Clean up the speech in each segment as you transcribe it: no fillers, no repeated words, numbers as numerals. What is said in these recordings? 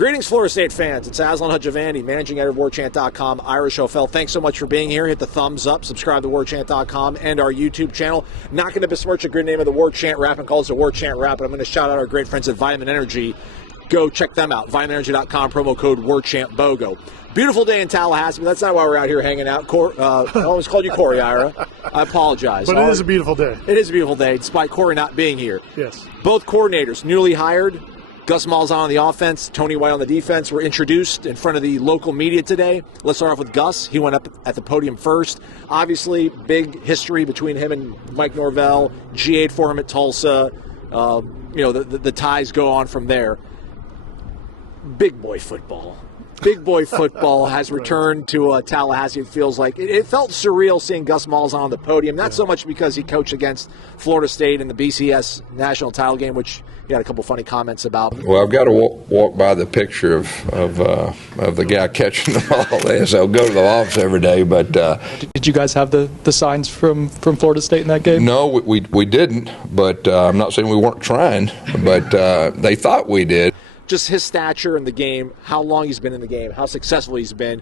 Greetings, Florida State fans. It's Aslan Hajavandi, managing editor of Warchant.com, Irish O'Fell. Thanks so much for being here. Hit the thumbs up, subscribe to Warchant.com and our YouTube channel. Not going to besmirch a good name of the Warchant Wrap and call it a Warchant Wrap, but I'm going to shout out our great friends at Vitamin Energy. Go check them out. VitaminEnergy.com, promo code WarchantBOGO. Beautiful day in Tallahassee, but that's not why we're out here hanging out. I always called you Corey, Ira. I apologize. But it is a beautiful day. It is a beautiful day, despite Corey not being here. Yes. Both coordinators, newly hired. Gus Malzahn on the offense, Tony White on the defense, were introduced in front of the local media today. Let's start off with Gus. He went up at the podium first. Obviously, big history between him and Mike Norvell. G8 for him at Tulsa. The ties go on from there. Big boy football. Big boy football has returned to Tallahassee. It feels like it felt surreal seeing Gus Malzahn on the podium. Not so much because he coached against Florida State in the BCS national title game, which he had a couple funny comments about. Well, I've got to walk by the picture of the guy catching the ball there, so I'll go to the office every day. But did you guys have the signs from Florida State in that game? No, we didn't. But I'm not saying we weren't trying, but they thought we did. Just his stature in the game, how long he's been in the game, how successful he's been,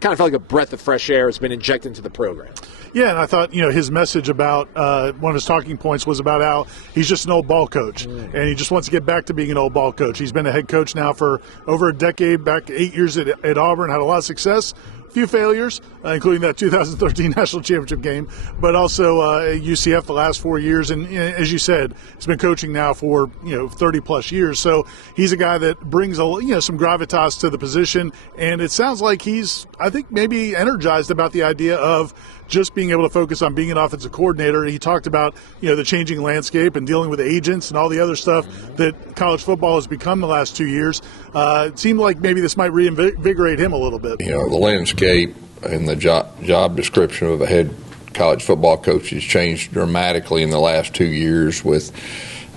kind of felt like a breath of fresh air has been injected into the program. Yeah, and I thought, his message about one of his talking points was about how he's just an old ball coach, and he just wants to get back to being an old ball coach. He's been a head coach now for over a decade, back 8 years at Auburn, had a lot of success. Few failures, including that 2013 national championship game, but also at UCF the last 4 years. And as you said, he's been coaching now for 30 plus years. So he's a guy that brings some gravitas to the position. And it sounds like he's, I think, maybe energized about the idea of just being able to focus on being an offensive coordinator. He talked about the changing landscape and dealing with agents and all the other stuff that college football has become the last 2 years. It seemed like maybe this might reinvigorate him a little bit. The landscape and the job description of a head college football coach has changed dramatically in the last 2 years with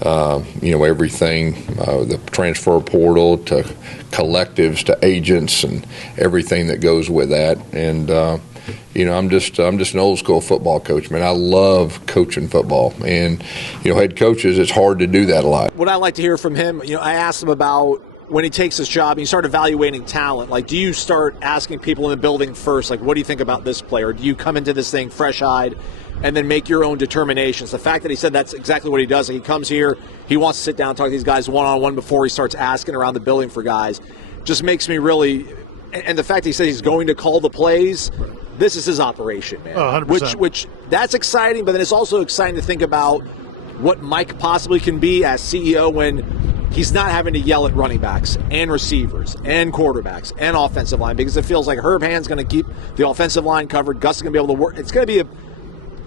everything, the transfer portal to collectives to agents and everything that goes with that. And I'm just an old school football coach, man. I love coaching football, and head coaches, it's hard to do that a lot. What I like to hear from him, I asked him about when he takes this job and you start evaluating talent. Like, do you start asking people in the building first, like, what do you think about this player? Do you come into this thing fresh-eyed and then make your own determinations? The fact that he said that's exactly what he does, like, he comes here, he wants to sit down and talk to these guys one-on-one before he starts asking around the building for guys, just makes me really. And the fact that he said he's going to call the plays, this is his operation, man. 100%. Which that's exciting, but then it's also exciting to think about what Mike possibly can be as CEO when he's not having to yell at running backs and receivers and quarterbacks and offensive line, because it feels like Herb Hand's going to keep the offensive line covered. Gus is going to be able to work. It's going to be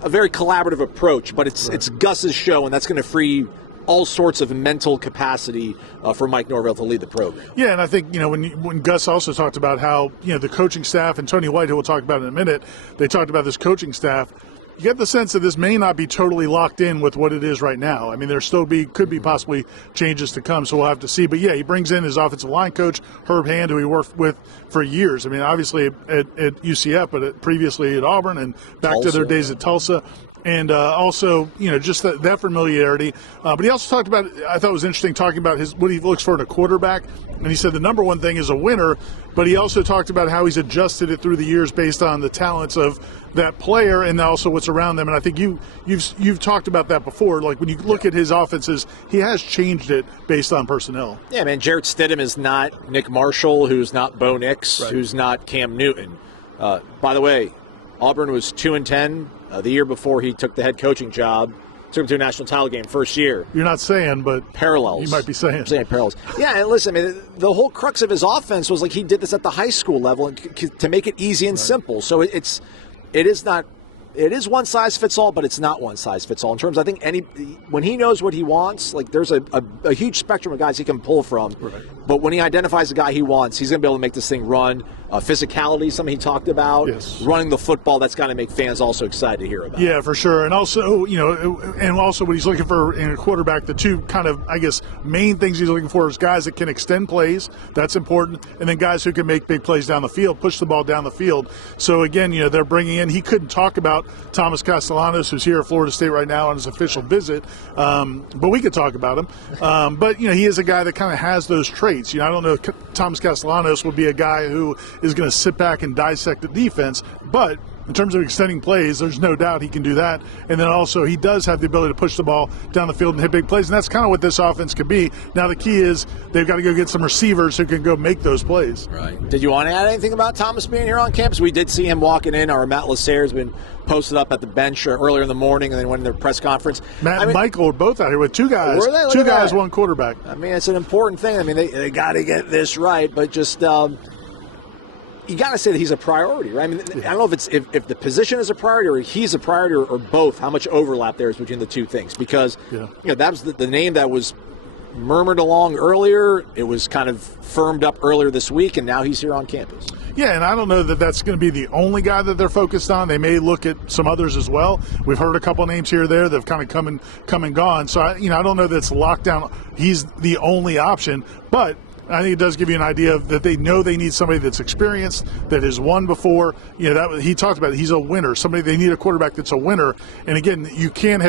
a very collaborative approach, but it's Gus's show, and that's going to free all sorts of mental capacity for Mike Norvell to lead the program. Yeah, and I think, when Gus also talked about how, the coaching staff, and Tony White, who we'll talk about in a minute, they talked about this coaching staff. You get the sense that this may not be totally locked in with what it is right now. I mean, there still could be possibly changes to come, so we'll have to see. But, yeah, he brings in his offensive line coach, Herb Hand, who he worked with for years. I mean, obviously at UCF, but previously at Auburn and back to their days at Tulsa. And also, just that familiarity. But he also talked about, I thought it was interesting, talking about what he looks for in a quarterback. And he said the number one thing is a winner, but he also talked about how he's adjusted it through the years based on the talents of that player and also what's around them. And I think you've talked about that before. Like, when you look at his offenses, he has changed it based on personnel. Yeah, man, Jarrett Stidham is not Nick Marshall, who's not Bo Nix, who's not Cam Newton. By the way, Auburn was 2-10 the year before he took the head coaching job. Took him to a national title game first year. You're not saying, but parallels. You might be saying. I'm saying parallels. Yeah, and listen, I mean, the whole crux of his offense was like he did this at the high school level to make it easy and simple. So it is one size fits all, but it's not one size fits all. In terms, I think when he knows what he wants, like there's a huge spectrum of guys he can pull from. Right. But when he identifies the guy he wants, he's going to be able to make this thing run. Physicality, something he talked about. Yes. Running the football, that's got to make fans also excited to hear about. Yeah, for sure. And also, what he's looking for in a quarterback, the two kind of, I guess, main things he's looking for is guys that can extend plays. That's important. And then guys who can make big plays down the field, push the ball down the field. So, again, they're bringing in, he couldn't talk about Thomas Castellanos, who's here at Florida State right now on his official visit, but we could talk about him. But, he is a guy that kind of has those traits. traits. I don't know if Thomas Castellanos will be a guy who is going to sit back and dissect the defense, but in terms of extending plays, there's no doubt he can do that. And then also he does have the ability to push the ball down the field and hit big plays, and that's kind of what this offense could be. Now the key is they've got to go get some receivers who can go make those plays. Right. Did you want to add anything about Thomas being here on campus? We did see him walking in. Our Matt Lasserre's been posted up at the bench earlier in the morning, and then went in their press conference. Matt and Michael are both out here with two guys. Were they? Two guys, one quarterback. I mean, it's an important thing. I mean, they got to get this right, but just you got to say that he's a priority, right? I mean, I don't know if it's if the position is a priority or he's a priority or both. How much overlap there is between the two things? Because that was the name that was murmured along earlier. It was kind of firmed up earlier this week, and now he's here on campus. Yeah, and I don't know that that's going to be the only guy that they're focused on. They may look at some others as well. We've heard a couple names here or there that have kind of come and gone. So I don't know that it's locked down. He's the only option, but I think it does give you an idea of that they know they need somebody that's experienced, that has won before. That he talked about. He's a winner. They need a quarterback that's a winner. And again, you can't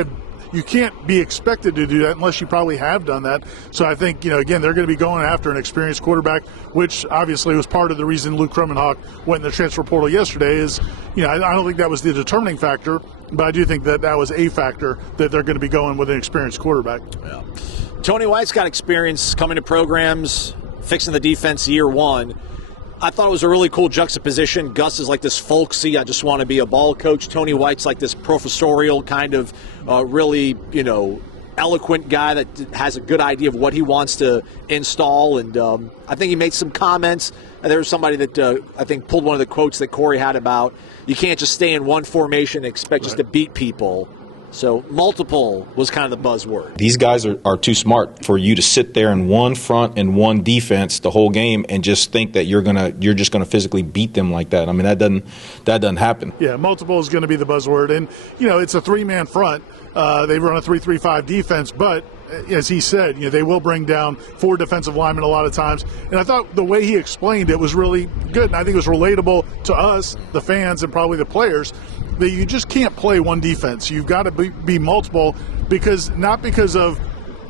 be expected to do that unless you probably have done that. So I think, again, they're going to be going after an experienced quarterback, which obviously was part of the reason Luke Krummenhoek went in the transfer portal yesterday is, I don't think that was the determining factor, but I do think that was a factor that they're going to be going with an experienced quarterback. Yeah. Tony White's got experience coming to programs, fixing the defense year one. I thought it was a really cool juxtaposition. Gus is like this folksy, I just want to be a ball coach. Tony White's like this professorial kind of really, eloquent guy that has a good idea of what he wants to install. And I think he made some comments. And there was somebody that I think pulled one of the quotes that Corey had about you can't just stay in one formation and expect just to beat people. So multiple was kind of the buzzword. These guys are too smart for you to sit there in one front and one defense the whole game and just think that you're just gonna physically beat them like that. I mean, that doesn't happen. Yeah, multiple is going to be the buzzword, and it's a three-man front. They run a 3-3-5 defense, but as he said, they will bring down 4 defensive linemen a lot of times. And I thought the way he explained it was really good, and I think it was relatable to us, the fans, and probably the players, that you just can't play one defense. You've got to be multiple, not because of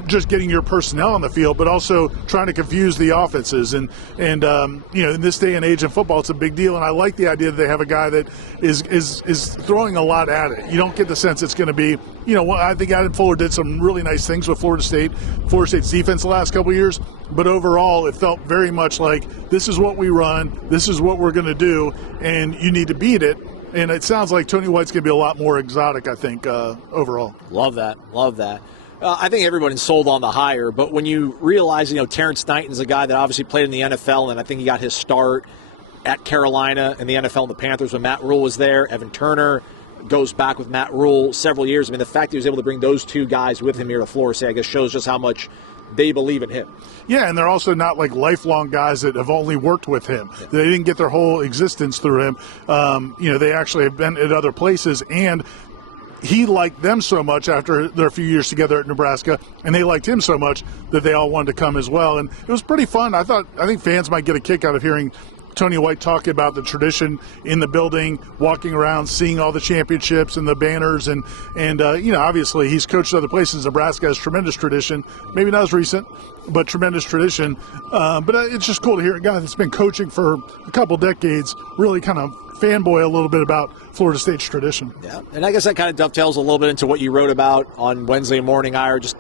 just getting your personnel on the field, but also trying to confuse the offenses. And in this day and age in football, it's a big deal. And I like the idea that they have a guy that is throwing a lot at it. You don't get the sense it's going to be, I think Adam Fuller did some really nice things with Florida State's defense the last couple of years. But overall, it felt very much like this is what we run, this is what we're going to do, and you need to beat it. And it sounds like Tony White's going to be a lot more exotic, I think, overall. Love that. I think everybody's sold on the hire, but when you realize, Terrence Knighton's a guy that obviously played in the NFL, and I think he got his start at Carolina in the NFL and the Panthers when Matt Rule was there. Evan Turner goes back with Matt Rule several years. I mean, the fact that he was able to bring those two guys with him here to Florida State, I guess, shows just how much they believe in him. Yeah, and they're also not like lifelong guys that have only worked with him. Yeah. They didn't get their whole existence through him. They actually have been at other places, and he liked them so much after their few years together at Nebraska, and they liked him so much that they all wanted to come as well. And it was pretty fun. I think fans might get a kick out of hearing Tony White talking about the tradition in the building, walking around, seeing all the championships and the banners, and obviously he's coached other places. Nebraska has tremendous tradition, maybe not as recent, but tremendous tradition. But it's just cool to hear a guy that's been coaching for a couple decades really kind of fanboy a little bit about Florida State's tradition. Yeah, and I guess that kind of dovetails a little bit into what you wrote about on Wednesday morning, Ira. Just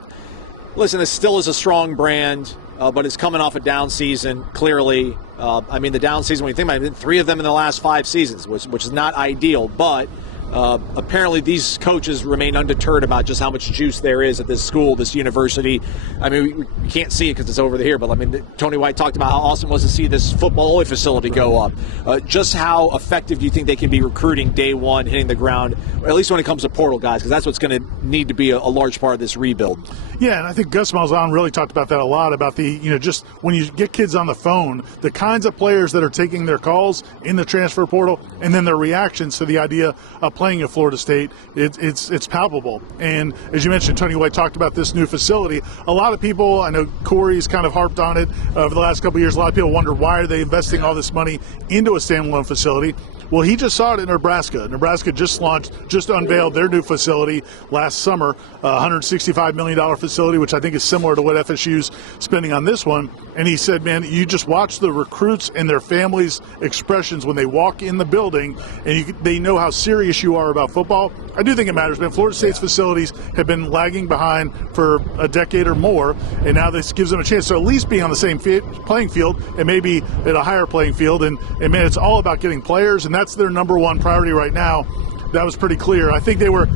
listen, this still is a strong brand, but it's coming off a down season, clearly. The down season, when you think about it, 3 of them in the last 5 seasons, which is not ideal, but apparently these coaches remain undeterred about just how much juice there is at this school, this university. I mean, we can't see it because it's over here, but Tony White talked about how awesome it was to see this football facility go up. Just how effective do you think they can be recruiting day one, hitting the ground, at least when it comes to portal guys, because that's what's going to need to be a large part of this rebuild. Yeah, and I think Gus Malzahn really talked about that a lot, about the, just when you get kids on the phone, the kinds of players that are taking their calls in the transfer portal, and then their reactions to the idea of playing at Florida State, it's palpable. And as you mentioned, Tony White talked about this new facility. A lot of people, I know Corey's kind of harped on it over the last couple of years, a lot of people wonder why are they investing all this money into a standalone facility. Well, he just saw it in Nebraska. Nebraska just unveiled their new facility last summer, a $165 million facility, which I think is similar to what FSU's spending on this one. And he said, man, you just watch the recruits and their families' expressions when they walk in the building, and they know how serious you are about football. I do think it matters, man. Florida State's facilities have been lagging behind for a decade or more, and now this gives them a chance to at least be on the same playing field and maybe at a higher playing field. And man, it's all about getting players, and that's their number one priority right now. That was pretty clear. I think they were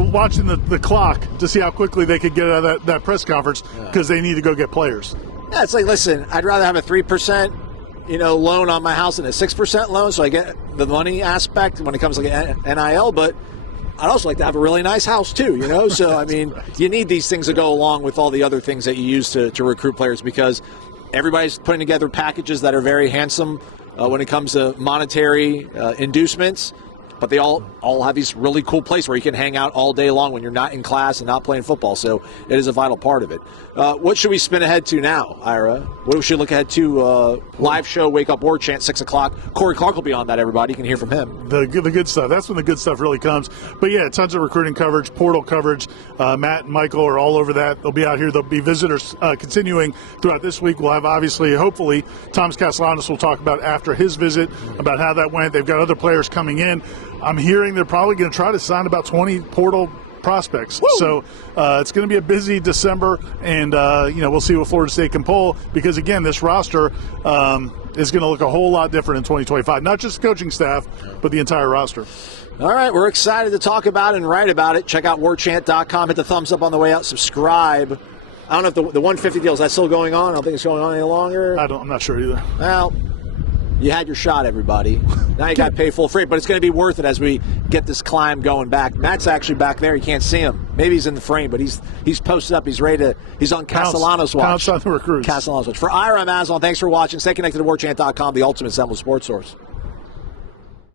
watching the clock to see how quickly they could get out of that press conference because they need to go get players. Yeah, it's like, listen, I'd rather have a 3% loan on my house than a 6% loan, so I get the money aspect when it comes to like NIL, but I'd also like to have a really nice house too, So, I mean, you need these things to go along with all the other things that you use to recruit players, because everybody's putting together packages that are very handsome when it comes to monetary inducements. But they all have these really cool places where you can hang out all day long when you're not in class and not playing football. So it is a vital part of it. What should we spin ahead to now, Ira? What should we look ahead to? Live show, Wake Up Warchant, 6 o'clock. Corey Clark will be on that, everybody. You can hear from him. The good stuff. That's when the good stuff really comes. But, yeah, tons of recruiting coverage, portal coverage. Matt and Michael are all over that. They'll be out here. There'll be visitors continuing throughout this week. We'll have, obviously, hopefully, Thomas Castellanos will talk about after his visit about how that went. They've got other players coming in. I'm hearing they're probably going to try to sign about 20 portal prospects. Woo! So it's going to be a busy December, and we'll see what Florida State can pull, because, again, this roster is going to look a whole lot different in 2025. Not just the coaching staff, but the entire roster. All right, we're excited to talk about it and write about it. Check out warchant.com. Hit the thumbs up on the way out. Subscribe. I don't know if the 150 deal, is that still going on? I don't think it's going on any longer. I'm not sure either. Well, you had your shot, everybody. Now you got to pay full freight, but it's going to be worth it as we get this climb going back. Matt's actually back there. You can't see him. Maybe he's in the frame, but he's posted up. He's ready to. He's on Castellanos watch. Pounce on the recruits. Castellanos watch. For Ira, I'm Aslan. Thanks for watching. Stay connected to warchant.com, the ultimate Seminole sports source.